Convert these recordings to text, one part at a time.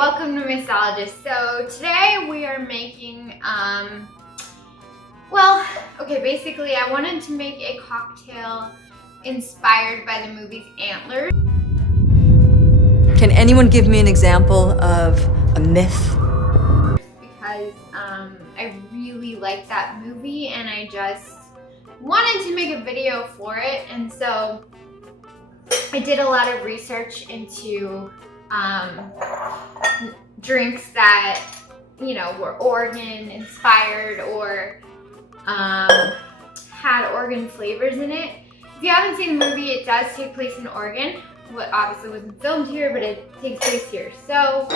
welcome to Missologist. So today we are making, basically I wanted to make a cocktail inspired by the movies Antlers. Can anyone give me an example of a myth? Because I really like that movie and I just wanted to make a video for it, and so I did a lot of research into drinks that, you know, were Oregon inspired or had Oregon flavors in it. If you haven't seen the movie, it does take place in Oregon. Well, obviously wasn't filmed here, but it takes place here. So,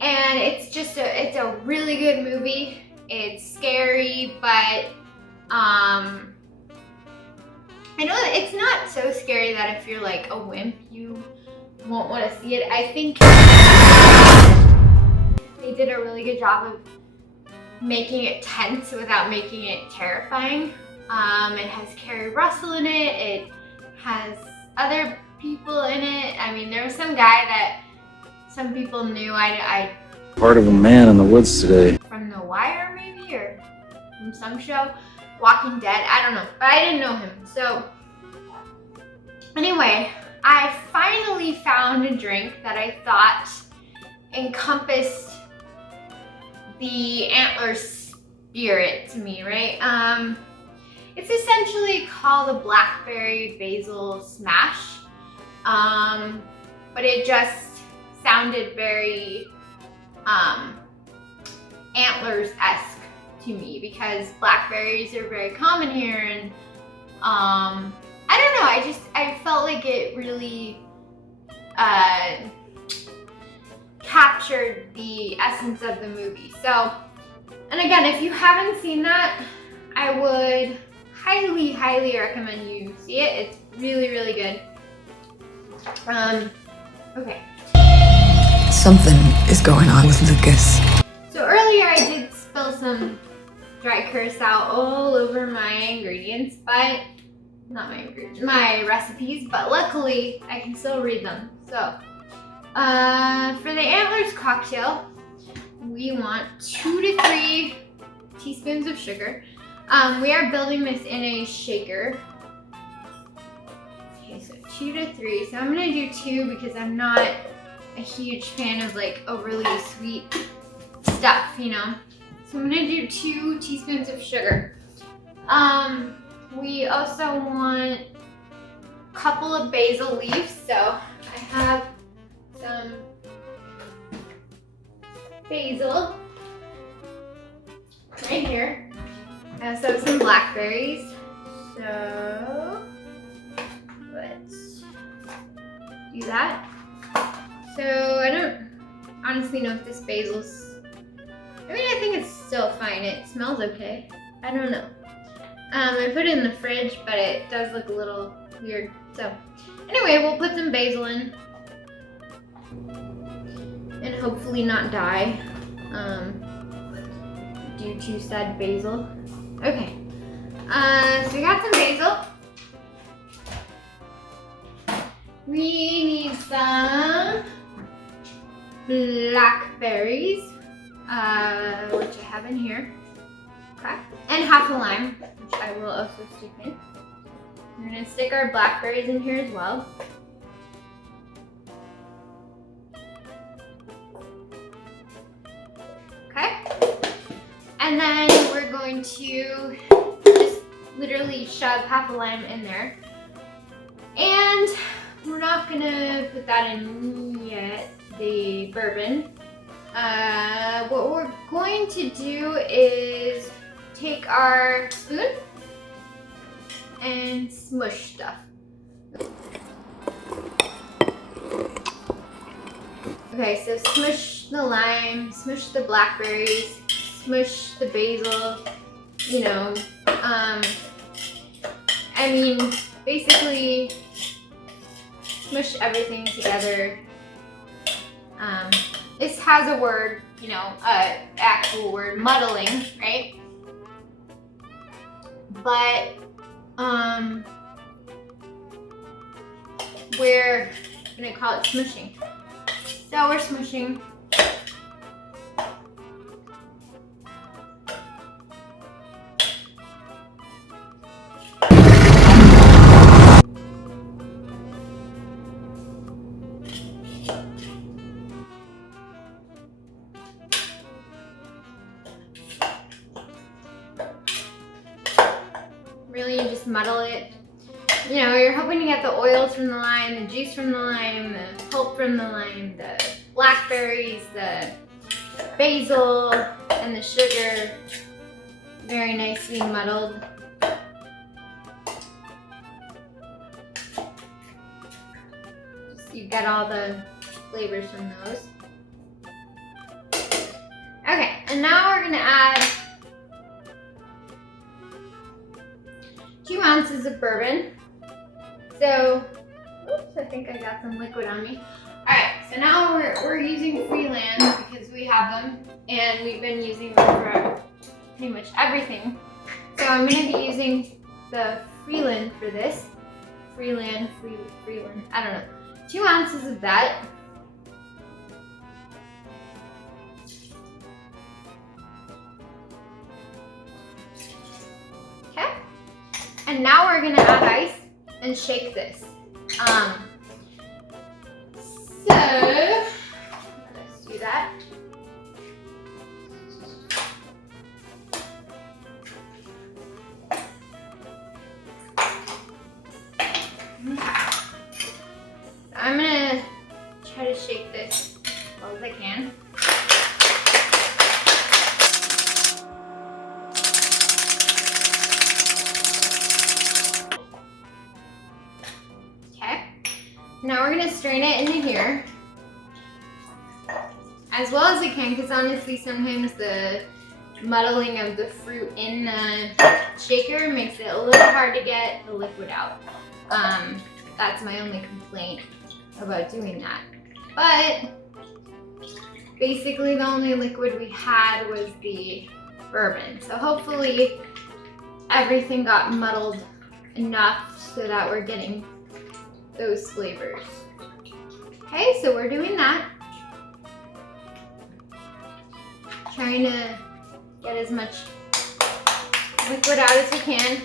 and it's just it's a really good movie. It's scary, but I know that it's not so scary that if you're like a wimp, you won't want to see it. I think they did a really good job of making it tense without making it terrifying. It has Carrie Russell in it. It has other people in it. I mean, there was some guy that some people knew. I Part of a man in the woods today. From The Wire, maybe, or from some show, Walking Dead. I don't know, but I didn't know him. So anyway, I finally found a drink that I thought encompassed the Antlers spirit to me, right? It's essentially called a blackberry basil smash, but it just sounded very Antlers-esque to me because blackberries are very common here, and I don't know, I felt like it really captured the essence of the movie. So, and again, if you haven't seen that, I would highly recommend you see it. It's really good. Okay. Something is going on with Lucas. So earlier I did spill some dry curacao all over my ingredients, but not my ingredients, my recipes, but luckily I can still read them. So for the Antlers cocktail, we want 2 to 3 teaspoons of sugar. We are building this in a shaker. Okay, so 2 to 3. So I'm gonna do 2 because I'm not a huge fan of like overly sweet stuff, you know. So I'm gonna do 2 teaspoons of sugar. We also want a couple of basil leaves. So I have some basil right here. I also have some blackberries. So let's do that. So I don't honestly know if this basil's, I mean, I think it's still fine. It smells okay. I don't know. I put it in the fridge, but it does look a little weird. So anyway, we'll put some basil in and hopefully not die due to said basil. Okay, so we got some basil. We need some blackberries, which I have in here. Okay, and half a lime, which I will also stick in. We're gonna stick our blackberries in here as well. Okay, and then we're going to just literally shove half a lime in there. And we're not gonna put that in yet, the bourbon. What we're going to do is take our spoon and smush stuff. Okay, so smush the lime, smush the blackberries, smush the basil, you know, I mean, basically smush everything together. This has a word, you know, actual word, muddling, right? But we're gonna call it smushing. So we're smushing muddle it. You know, you're hoping to get the oils from the lime, the juice from the lime, the pulp from the lime, the blackberries, the basil, and the sugar. Very nicely muddled. Just so you get all the flavors from those. Okay, and now we're gonna add 2 ounces of bourbon. So, oops, I think I got some liquid on me. All right, so now we're using Freeland because we have them and we've been using them for pretty much everything. So I'm gonna be using the Freeland for this. Freeland, I don't know. 2 ounces of that. Okay. And now we're gonna add ice and shake this. So let's do that. Okay. So I'm gonna try to shake this as well as I can. Now we're gonna strain it into here as well as I can, because honestly sometimes the muddling of the fruit in the shaker makes it a little hard to get the liquid out. That's my only complaint about doing that. But basically the only liquid we had was the bourbon. So hopefully everything got muddled enough so that we're getting those flavors. Okay, so we're doing that. Trying to get as much liquid out as we can.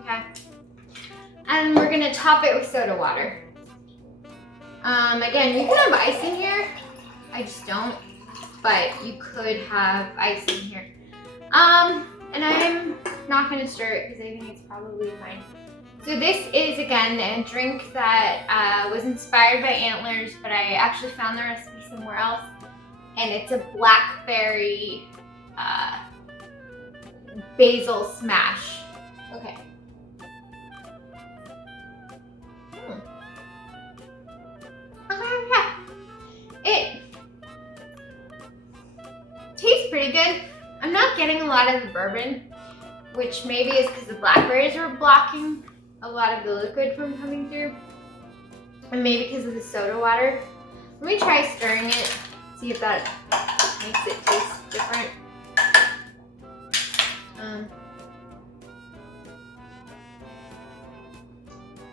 Okay. And we're gonna top it with soda water. Again, you can have ice in here. I just don't, but you could have ice in here. And I'm not gonna stir it because I think it's probably fine. So this is, again, a drink that was inspired by Antlers, but I actually found the recipe somewhere else. And it's a blackberry basil smash. Okay. Okay, yeah. It tastes pretty good. I'm not getting a lot of the bourbon, which maybe is because the blackberries were blocking a lot of the liquid from coming through. And maybe because of the soda water. Let me try stirring it, see if that makes it taste different.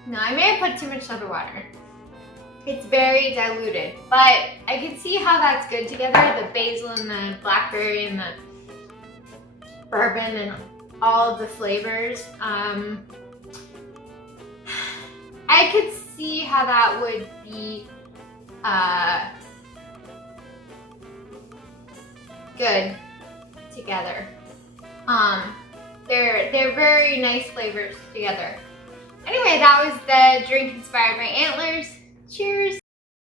No, I may have put too much soda water. It's very diluted, but I can see how that's good together. The basil and the blackberry and the bourbon and all of the flavors. I could see how that would be good together. They're very nice flavors together. Anyway, that was the drink inspired by Antlers. Cheers!